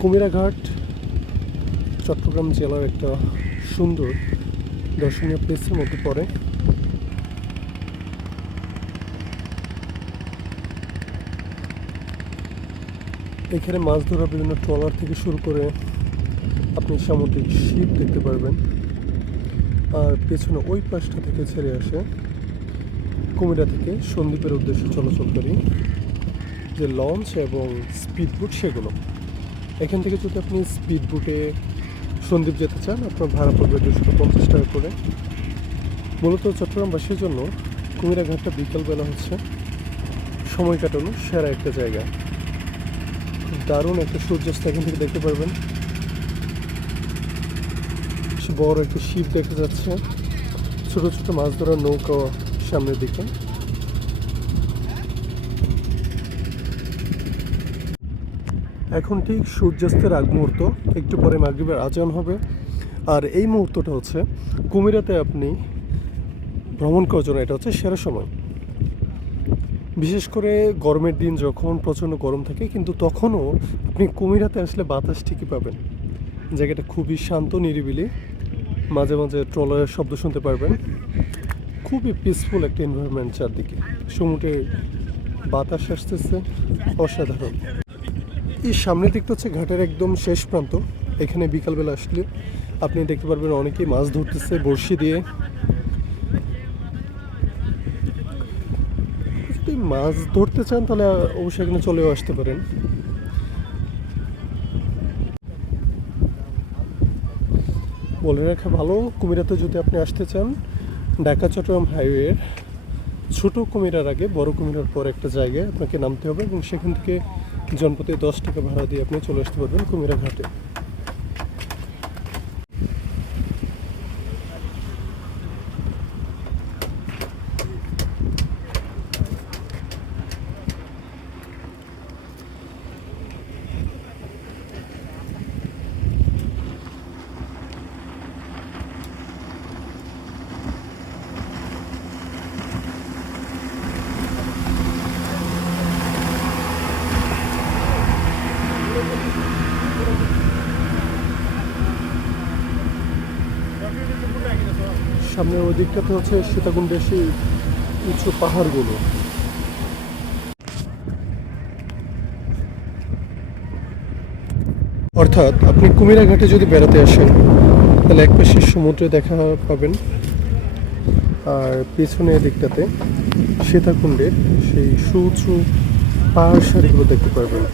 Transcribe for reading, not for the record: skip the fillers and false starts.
কুমিরা ঘাট চট্টগ্রাম জেলার একটা সুন্দর দর্শনীয় প্লেসের মধ্যে পড়ে। এখানে মাছ ধরা বিভিন্ন ট্রলার থেকে শুরু করে আপনি সামুদ্রিক শিপ দেখতে পারবেন। আর পেছনে ওই পাশটা থেকে ছেড়ে আসে কুমিরা থেকে সন্দ্বীপের উদ্দেশ্যে চলাচলকারী যে লঞ্চ এবং স্পিডবোট, সেগুলো এখান থেকে যদি আপনি স্পিডবোটে সন্দ্বীপ যেতে চান আপনার ভাড়া পড়বে 250 টাকা করে। মূলত চট্টগ্রামবাসীর জন্য কুমিরা ঘাটটা বিকালবেলা হচ্ছে সময় কাটানোর সেরা একটা জায়গা। দারুণ একটা সূর্যাস্ত এখান থেকে দেখতে পারবেন। বড় একটা শিপ দেখা যাচ্ছে, ছোট ছোট মাছ ধরার নৌকা সামনের দিকে। এখন ঠিক সূর্যাস্তের আগ মুহূর্ত, একটু পরে মাগরিবের আজান হবে। আর এই মুহূর্তটা হচ্ছে কুমিরাতে আপনি ভ্রমণ করার জন্য এটা হচ্ছে সেরা সময়। বিশেষ করে গরমের দিন যখন প্রচণ্ড গরম থাকে, কিন্তু তখনও আপনি কুমিরাতে আসলে বাতাস ঠিকই পাবেন। জায়গাটা খুবই শান্ত নিরিবিলি, মাঝে মাঝে ট্রলারের শব্দ শুনতে পারবেন। খুবই পিসফুল একটা এনভায়রনমেন্ট, চারদিকে সমুদ্রের বাতাস আসতেছে, অসাধারণ। এই সামনের দিকটা হচ্ছে ঘাটের একদম শেষ প্রান্ত। এখানে বিকালবেলা আসলে আপনি দেখতে পারবেন অনেকেই মাছ ধরতেছে বড়শি দিয়ে। যদি মাছ ধরতে চান তাহলে অবশ্যই এখানে চলেও আসতে পারেন। বলে রাখা ভালো, কুমিরাতে যদি আপনি আসতে চান, ঢাকা চট্টগ্রাম হাইওয়ের ছোট কুমিরার আগে বড় কুমিরার পর একটা জায়গায় আপনাকে নামতে হবে এবং সেখান থেকে জনপ্রতি 10 টাকা ভাড়া দিয়ে আপনি চলে আসতে পারবেন কুমিরা ঘাটে। সামনের ওই দিকটাতে হচ্ছে সীতাকুণ্ডের সেই উঁচু পাহাড়গুলো। অর্থাৎ আপনি কুমিরা ঘাটে যদি বেড়াতে আসেন তাহলে এক পাশে সমুদ্রে দেখা পাবেন, আর পেছনের দিকটাতে সীতাকুণ্ডের সেই সুউঁচু পাহাড় সারিগুলো দেখতে পারবেন।